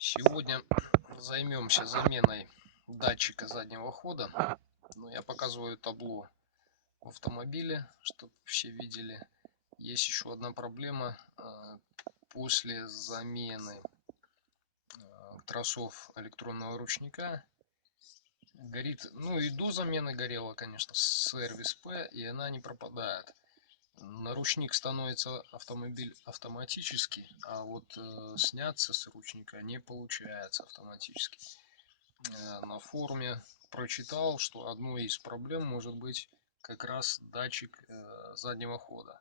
Сегодня займемся заменой датчика заднего хода. Но я показываю табло в автомобиле, чтобы все видели. Есть еще одна проблема. После замены тросов электронного ручника горит, ну и до замены горела, конечно, сервис П, и она не пропадает. Наручник становится автомобиль автоматически, а вот сняться с ручника не получается автоматически. На форуме прочитал, что одной из проблем может быть как раз датчик заднего хода.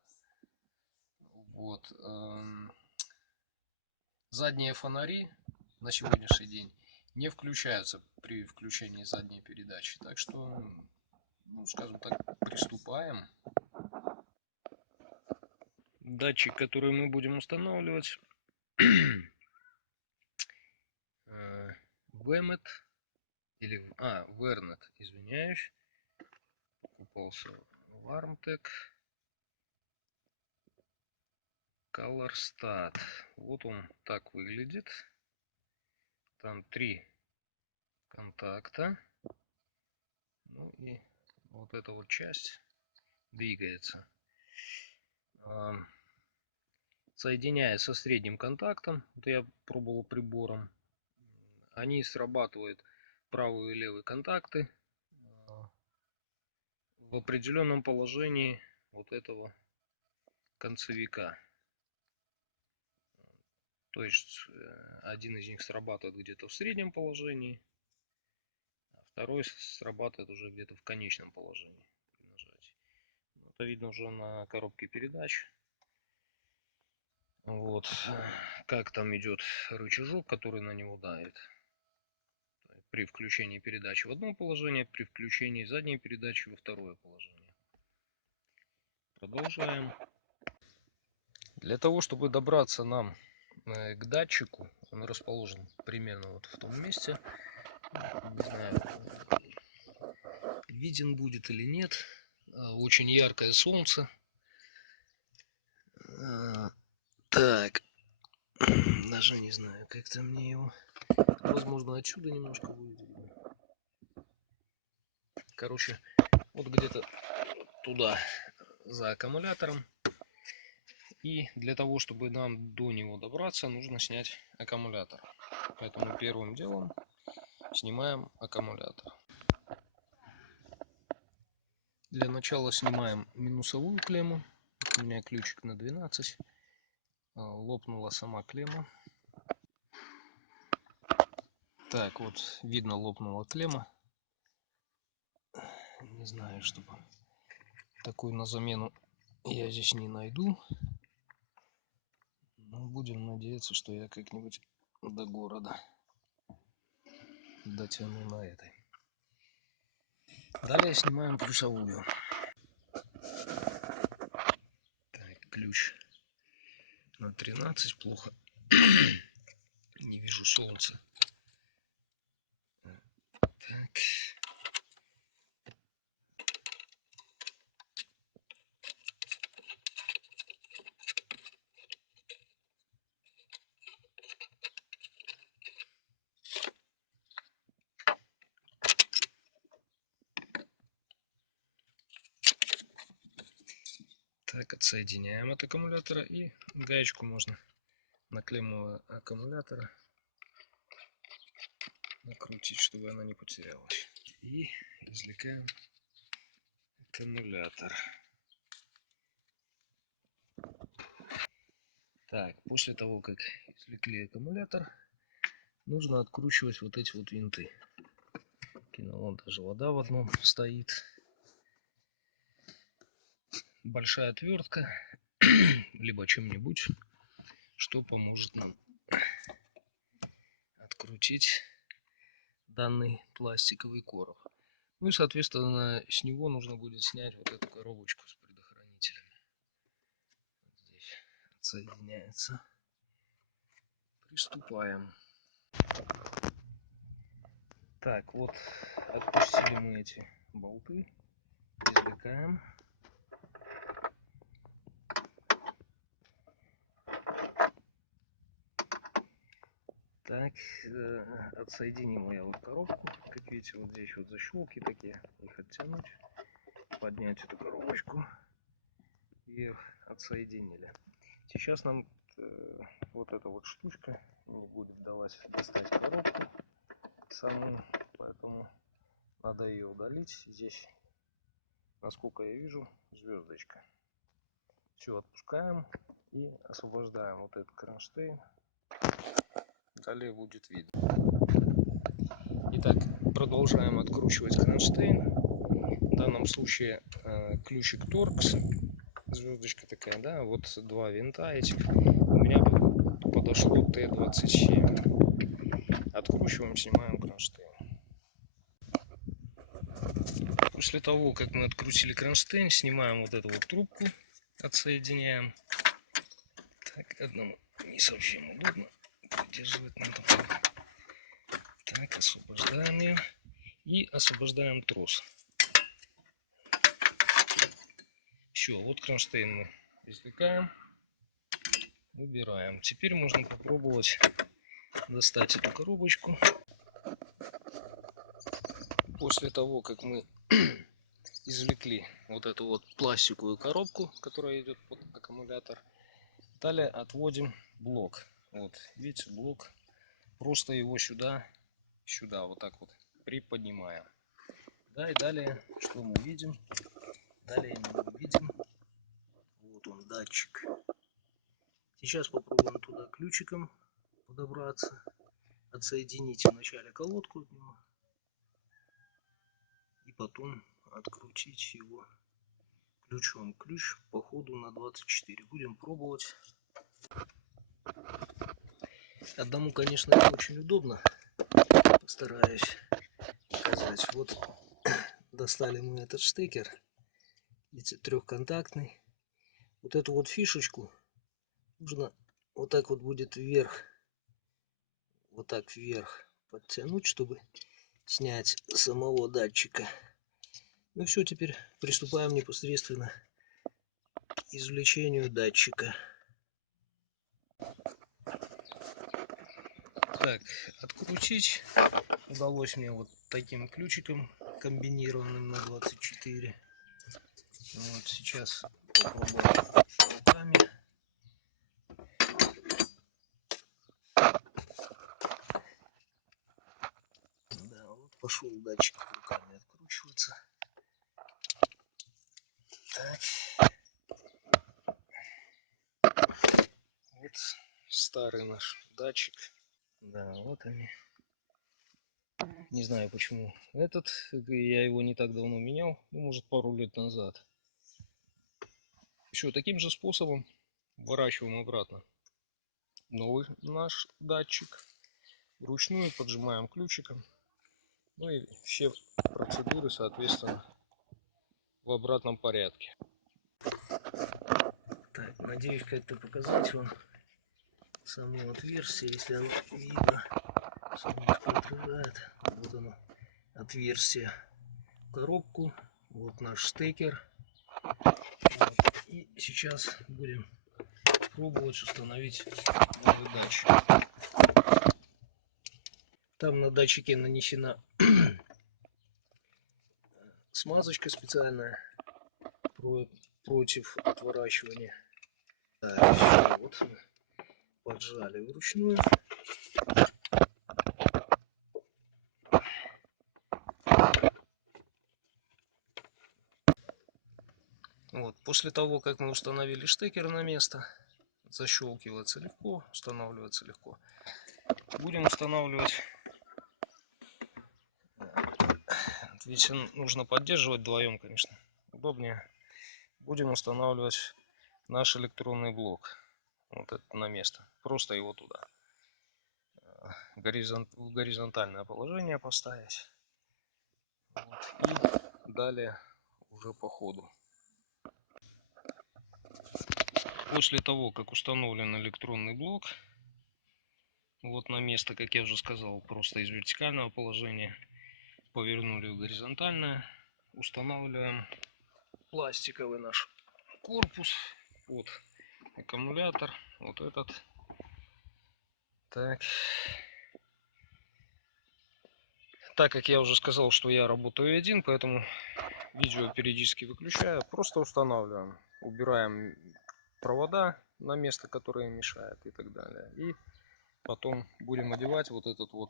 Вот. Задние фонари на сегодняшний день не включаются при включении задней передачи. Так что, ну, скажем так, приступаем. Датчик, который мы будем устанавливать, VEMET или VERNET, извиняюсь, попался Warmtec ColorStat. Вот он так выглядит. Там 3 контакта. Ну и вот эта вот часть двигается. Соединяя со средним контактом, вот я пробовал прибором, они срабатывают правый и левый контакты в определенном положении вот этого концевика. То есть один из них срабатывает где-то в среднем положении, а второй срабатывает уже где-то в конечном положении при нажатии. Это видно уже на коробке передач. Вот как там идет рычажок, который на него давит. При включении передачи в одно положение, при включении задней передачи во второе положение. Продолжаем. Для того, чтобы добраться нам к датчику, он расположен примерно вот в том месте. Не знаю, виден будет или нет. Очень яркое солнце. Так, даже не знаю, как-то мне его... Возможно, отсюда немножко будет видно. Короче, вот где-то туда, за аккумулятором. И для того, чтобы нам до него добраться, нужно снять аккумулятор. Поэтому первым делом снимаем аккумулятор. Для начала снимаем минусовую клемму. У меня ключик на 12. Лопнула сама клемма. Так, вот видно, лопнула клемма. Не знаю, чтобы такую на замену я здесь не найду. Но будем надеяться, что я как-нибудь до города дотяну на этой. Далее снимаем плюсовую. Так, ключ на 13, плохо. Не вижу солнца. Так. Так, отсоединяем от аккумулятора, и гаечку можно на клемму аккумулятора накрутить, чтобы она не потерялась. И извлекаем аккумулятор. Так, после того, как извлекли аккумулятор, нужно откручивать вот эти вот винты. Вон даже вода в одном стоит. Большая отвертка, либо чем-нибудь, что поможет нам открутить данный пластиковый короб. Ну и, соответственно, с него нужно будет снять вот эту коробочку с предохранителями. Здесь отсоединяется. Приступаем. Так, вот отпустили мы эти болты. Извлекаем. Так, отсоединил я вот коробку. Как видите, вот здесь вот защелки такие. Их оттянуть, поднять эту коробочку и отсоединили. Сейчас нам вот эта вот штучка не будет давать достать коробку саму, поэтому надо ее удалить. Здесь, насколько я вижу, звездочка. Все, отпускаем и освобождаем вот этот кронштейн. Далее будет видно. Итак, продолжаем откручивать кронштейн. В данном случае ключик торкс, звездочка такая, да, вот два винта этих. У меня подошло Т-27. Откручиваем, снимаем кронштейн. После того, как мы открутили кронштейн, снимаем вот эту вот трубку, отсоединяем. Так, одному не совсем удобно придерживать надо. Так, освобождаем ее и освобождаем трос. Все, вот кронштейн мы извлекаем, убираем. Теперь можно попробовать достать эту коробочку. После того, как мы извлекли вот эту вот пластиковую коробку, которая идет под аккумулятор, далее отводим блок. Вот, видите, блок. Просто его сюда вот так вот приподнимаем. Да, и далее, что мы видим? Далее мы видим, вот он, датчик. Сейчас попробуем туда ключиком подобраться. Отсоедините вначале колодку от него и потом открутить его ключом. Ключ по ходу на 24. Будем пробовать. Одному, конечно, не очень удобно. Постараюсь показать. Вот достали мы этот штекер. Видите, трехконтактный. Вот эту вот фишечку нужно вот так вот будет вверх. Вот так вверх подтянуть, чтобы снять самого датчика. Ну все, теперь приступаем непосредственно к извлечению датчика. Так, открутить удалось мне вот таким ключиком комбинированным на 24. Вот сейчас попробуем руками. Да, вот пошел датчик руками откручиваться. Так. Вот старый наш датчик. Да, вот они. Не знаю почему этот. Я его не так давно менял. Ну, может, пару лет назад. Еще таким же способом вворачиваем обратно новый наш датчик. Вручную поджимаем ключиком. Ну и все процедуры, соответственно, в обратном порядке. Так, надеюсь, как-то показать вам саму отверстие, если оно видно. Солнышко отражает. Вот оно, отверстие. Коробку. Вот наш штекер. Вот. И сейчас будем пробовать установить новый датчик. Там на датчике нанесена смазочка специальная против отворачивания. Так, все, вот мы поджали вручную. Вот, после того, как мы установили штекер на место, защелкивается легко, устанавливается легко. Будем устанавливать. Видите, нужно поддерживать вдвоем, конечно, удобнее. Будем устанавливать наш электронный блок. Вот это на место. Просто его туда. В горизонтальное положение поставить. Вот. И далее уже по ходу. После того, как установлен электронный блок, вот на место, как я уже сказал, просто из вертикального положения повернули в горизонтальное, устанавливаем пластиковый наш корпус, вот аккумулятор, вот этот. Так, Так как я уже сказал, что я работаю один, поэтому видео периодически выключаю. Просто устанавливаем, убираем провода на место, которое мешает и так далее. И потом будем одевать вот этот вот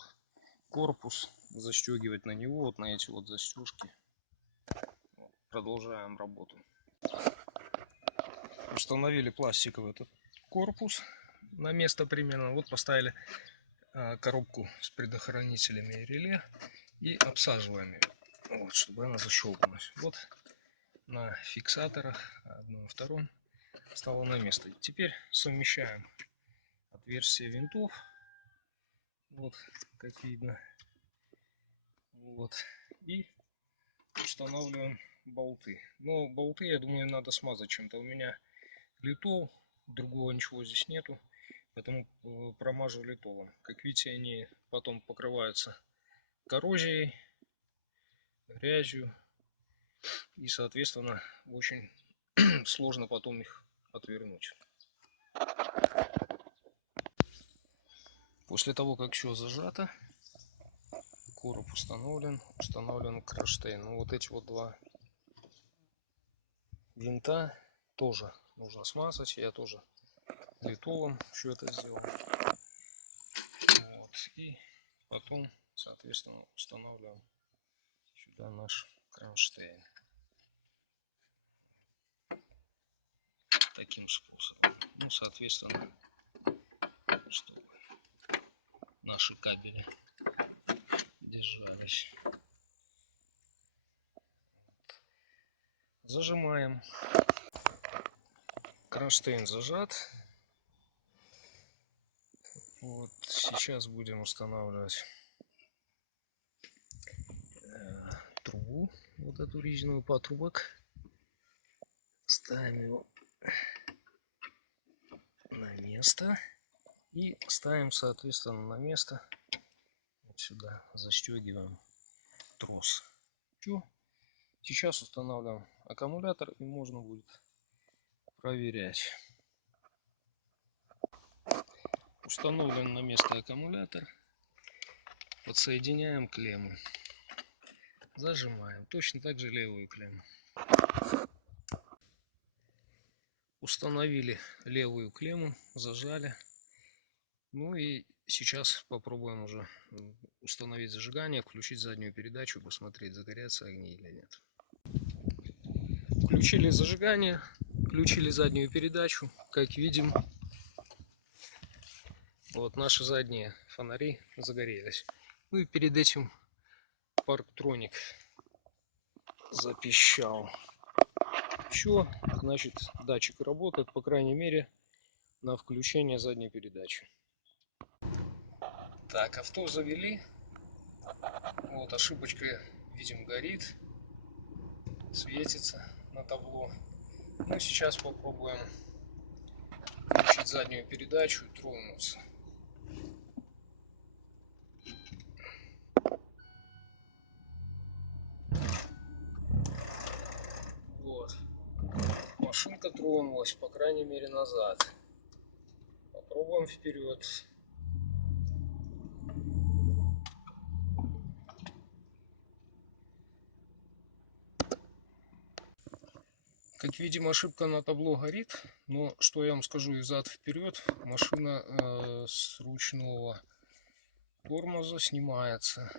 корпус, застегивать на него, вот на эти вот застежки. Продолжаем работу. Установили пластиковый этот корпус на место примерно. Вот поставили коробку с предохранителями и реле и обсаживаем ее, вот, чтобы она защелкнулась. Вот на фиксаторах, одном и втором, стало на место. Теперь совмещаем отверстия винтов, вот как видно, вот, и устанавливаем болты. Но болты, я думаю, надо смазать чем-то. У меня литол, другого ничего здесь нету, поэтому промажу литолом. Как видите, они потом покрываются коррозией, грязью, и соответственно очень сложно потом их отвернуть. После того, как все зажато, короб установлен кронштейн. Ну, вот эти вот два винта тоже нужно смазать. Я тоже литолом все это сделал. Вот. И потом, соответственно, устанавливаем сюда наш кронштейн. Таким способом. Ну, соответственно, чтобы наши кабели держались. Зажимаем. Кронштейн зажат. Вот сейчас будем устанавливать трубу, вот эту резиновую патрубок. Ставим его на место и ставим, соответственно, на место вот сюда, застегиваем трос. Все. Сейчас устанавливаем аккумулятор и можно будет проверять. Установлен на место аккумулятор. Подсоединяем клемму. Зажимаем. Точно так же левую клемму. Установили левую клемму, зажали. Ну и сейчас попробуем уже установить зажигание, включить заднюю передачу, посмотреть, загорятся огни или нет. Включили зажигание, включили заднюю передачу. Как видим, вот наши задние фонари загорелись. Ну и перед этим парктроник запищал. Все, значит, датчик работает, по крайней мере, на включение задней передачи. Так, авто завели. Вот ошибочка, видим, горит, светится на табло. Ну, сейчас попробуем включить заднюю передачу и тронуться. Вот. Машинка тронулась, по крайней мере, назад. Попробуем вперед. Как видим, ошибка на табло горит, но что я вам скажу, и зад вперед машина с ручного тормоза снимается.